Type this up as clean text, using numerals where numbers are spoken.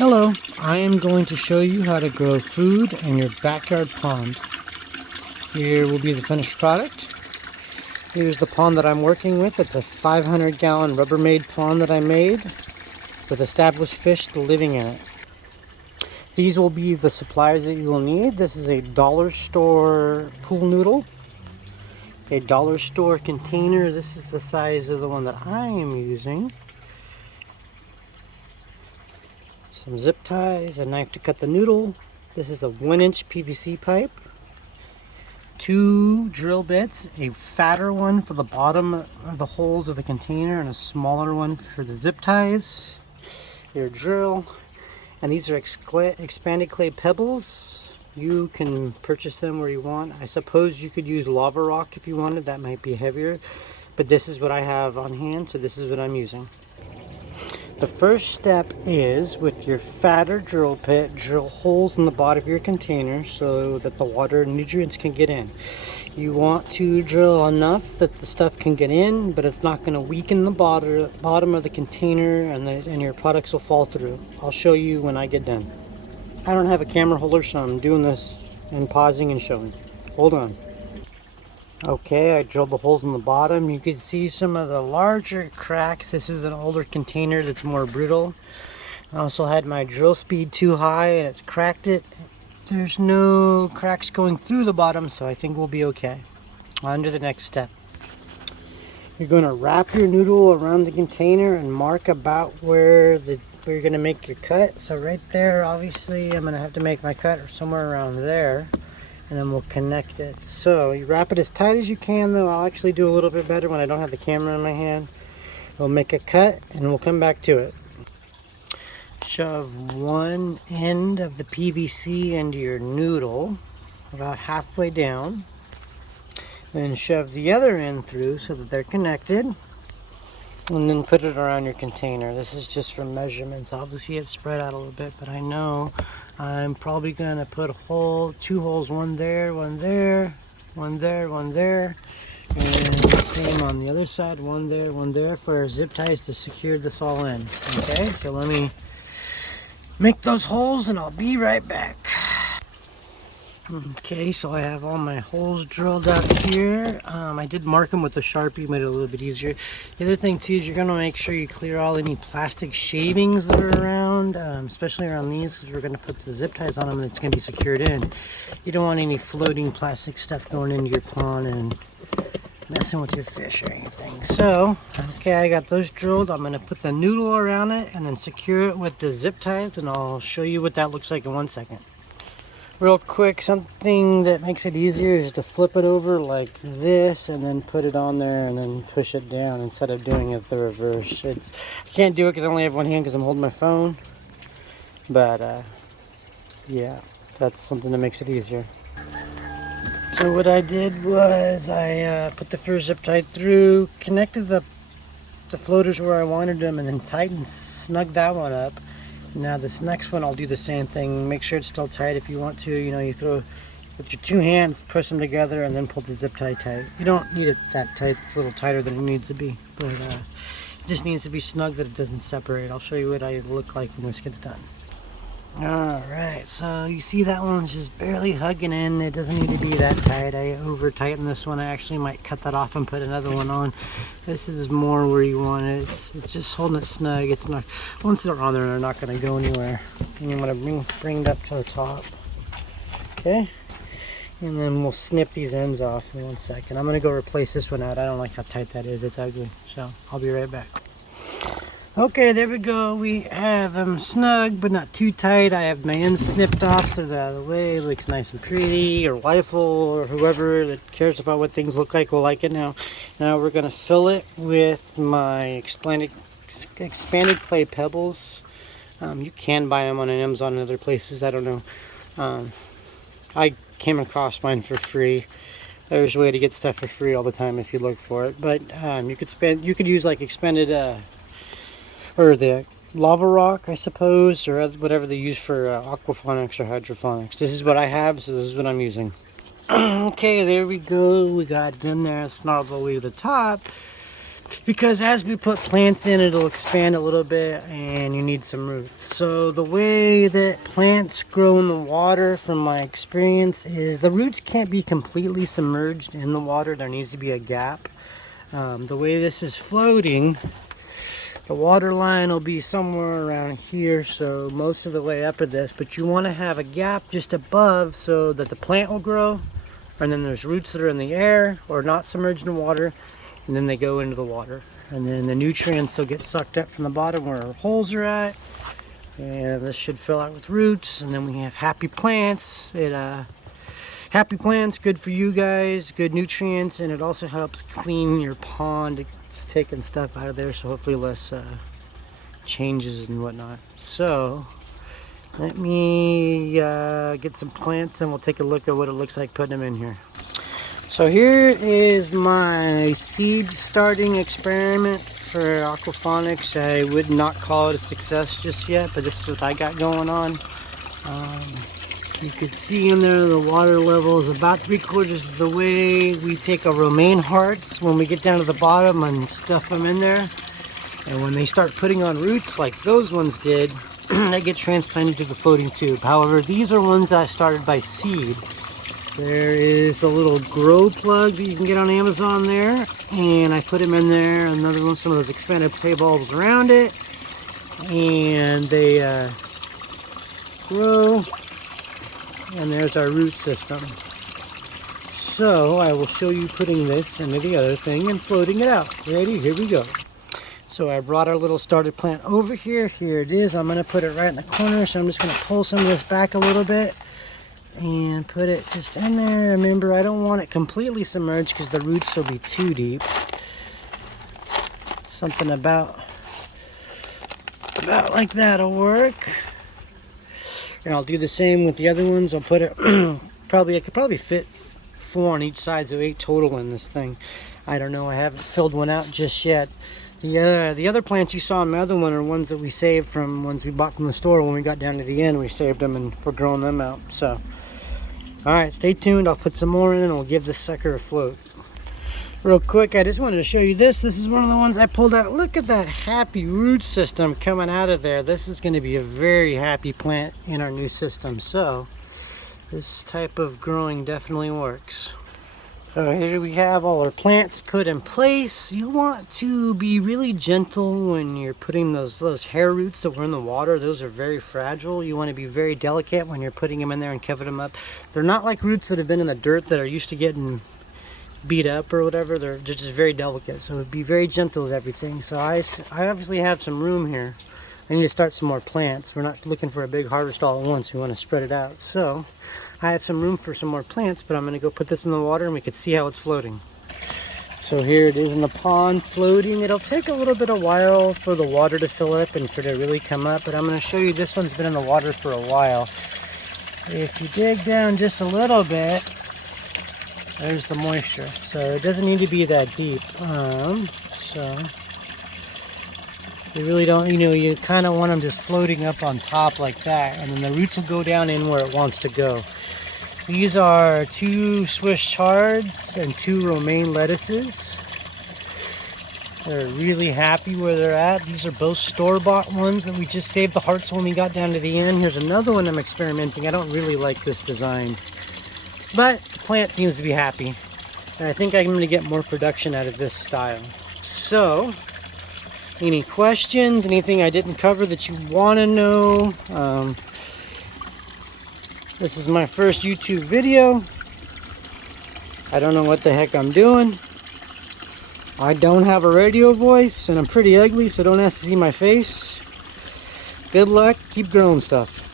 Hello, I am going to show you how to grow food in your backyard pond. Here will be the finished product. Here's the pond that I'm working with. It's a 500-gallon Rubbermaid pond that I made with established fish living in it. These will be the supplies that you will need. This is a dollar store pool noodle, a dollar store container. This is the size of the one that I am using. Some zip ties, a knife to cut the noodle. This is a 1-inch PVC pipe. 2 drill bits, a fatter one for the bottom of the holes of the container and a smaller one for the zip ties. Your drill. And these are expanded clay pebbles. You can purchase them where you want. I suppose you could use lava rock if you wanted. That might be heavier. But this is what I have on hand, so this is what I'm using. The first step is, with your fatter drill bit, drill holes in the bottom of your container so that the water and nutrients can get in. You want to drill enough that the stuff can get in, but it's not going to weaken the bottom of the container, and your products will fall through. I'll show you when I get done. I don't have a camera holder, so I'm doing this and pausing and showing. Hold on. Okay, I drilled the holes in the bottom. You can see some of the larger cracks. This is an older container that's more brittle. I also had my drill speed too high and it cracked it. There's no cracks going through the bottom, so I think we'll be okay. On to the next step. You're going to wrap your noodle around the container and mark about where you're going to make your cut. So right there, obviously, I'm going to have to make my cut somewhere around there. And then we'll connect it. So you wrap it as tight as you can, though. I'll actually do a little bit better when I don't have the camera in my hand. We'll make a cut and we'll come back to it. Shove one end of the PVC into your noodle about halfway down. Then shove the other end through so that they're connected. And then put it around your container. This is just for measurements. Obviously it's spread out a little bit, but I know I'm probably gonna put two holes, one there, one there, one there, one there, and same on the other side, one there for our zip ties to secure this all in. Okay, so let me make those holes and I'll be right back. Okay, so I have all my holes drilled out here. I did mark them with a Sharpie, made it a little bit easier. The other thing too is you're going to make sure you clear all any plastic shavings that are around, especially around these, because we're going to put the zip ties on them and it's going to be secured in. You don't want any floating plastic stuff going into your pond and messing with your fish or anything. So, okay, I got those drilled. I'm going to put the noodle around it and then secure it with the zip ties, and I'll show you what that looks like in 1 second. Real quick, something that makes it easier is to flip it over like this and then put it on there and then push it down instead of doing it the reverse. I can't do it because I only have one hand because I'm holding my phone. But yeah, that's something that makes it easier. So what I did was I put the first zip tie through, connected the floaters where I wanted them, and then tightened, snugged that one up. Now this next one I'll do the same thing. Make sure it's still tight if you want to. You know, you throw with your 2 hands, push them together and then pull the zip tie tight. You don't need it that tight. It's a little tighter than it needs to be, but it just needs to be snug that it doesn't separate. I'll show you what I look like when this gets done. Alright, so you see that one's just barely hugging in. It doesn't need to be that tight. I over tightened this one. I actually might cut that off and put another one on. This is more where you want it. It's just holding it snug. It's not, once they're on there, they're not going to go anywhere. And you want to bring it up to the top. Okay, and then we'll snip these ends off in 1 second. I'm going to go replace this one out. I don't like how tight that is. It's ugly. So I'll be right back. Okay, there we go. We have them snug, but not too tight. I have my ends snipped off so they're out of the way. It looks nice and pretty. Or Weifel, or whoever that cares about what things look like will like it now. Now we're going to fill it with my expanded clay pebbles. You can buy them on Amazon and other places. I don't know. I came across mine for free. There's a way to get stuff for free all the time if you look for it. But you could use like expanded or the lava rock, I suppose, or whatever they use for aquaponics or hydroponics. This is what I have, so this is what I'm using. Okay, there we go. We got it in there. It's not all the way to the top. because as we put plants in, it'll expand a little bit and you need some roots. So the way that plants grow in the water, from my experience, is the roots can't be completely submerged in the water. There needs to be a gap. The way this is floating, the water line will be somewhere around here, so most of the way up at this, but you want to have a gap just above so that the plant will grow, and then there's roots that are in the air or not submerged in water, and then they go into the water, and then the nutrients will get sucked up from the bottom where our holes are at, and this should fill out with roots, and then we have happy plants. Happy plants, good for you guys, good nutrients, and it also helps clean your pond. It's taking stuff out of there, so hopefully less changes and whatnot. So let me get some plants and we'll take a look at what it looks like putting them in here. So here is my seed starting experiment for aquaponics. I would not call it a success just yet, but this is what I got going on. You can see in there the water level is about 3/4 of the way. We take our romaine hearts when we get down to the bottom and stuff them in there. And when they start putting on roots like those ones did, they get transplanted to the floating tube. However, these are ones that I started by seed. There is a little grow plug that you can get on Amazon there, and I put them in there. Another one, some of those expanded clay bulbs around it, and they grow. And there's our root system. So I will show you putting this into the other thing and floating it out. Ready? Here we go. So I brought our little starter plant over here. Here it is. I'm going to put it right in the corner. So I'm just going to pull some of this back a little bit and put it just in there. Remember, I don't want it completely submerged because the roots will be too deep. Something about like that'll work. And I'll do the same with the other ones. I'll put it I could probably fit 4 on each side, so 8 total in this thing. I don't know, I haven't filled one out just yet. The other plants you saw in my other one are ones that we saved from ones we bought from the store. When we got down to the end, we saved them and we're growing them out. So, alright, stay tuned. I'll put some more in and we'll give this sucker a float. Real quick, I just wanted to show you this. This is one of the ones I pulled out. Look at that happy root system coming out of there. This is going to be a very happy plant in our new system. So, this type of growing definitely works. So here we have all our plants put in place. You want to be really gentle when you're putting those hair roots that were in the water. Those are very fragile. You want to be very delicate when you're putting them in there and covering them up. They're not like roots that have been in the dirt that are used to getting beat up or whatever. They're just very delicate. So be very gentle with everything. So I obviously have some room here. I need to start some more plants. We're not looking for a big harvest all at once. We want to spread it out. So I have some room for some more plants, but I'm going to go put this in the water and we can see how it's floating. So here it is in the pond floating. It'll take a little bit of while for the water to fill up and for it to really come up, but I'm going to show you this one's been in the water for a while. If you dig down just a little bit, there's the moisture. So it doesn't need to be that deep. So you really don't, you kind of want them just floating up on top like that, and then the roots will go down in where it wants to go. These are 2 Swiss chards and 2 romaine lettuces. They're really happy where they're at. These are both store-bought ones that we just saved the hearts when we got down to the end. Here's another one I'm experimenting. I don't really like this design, but the plant seems to be happy, and I think I'm going to get more production out of this style. So, any questions, anything I didn't cover that you want to know? This is my first YouTube video. I don't know what the heck I'm doing. I don't have a radio voice and I'm pretty ugly, so don't ask to see my face. Good luck, keep growing stuff.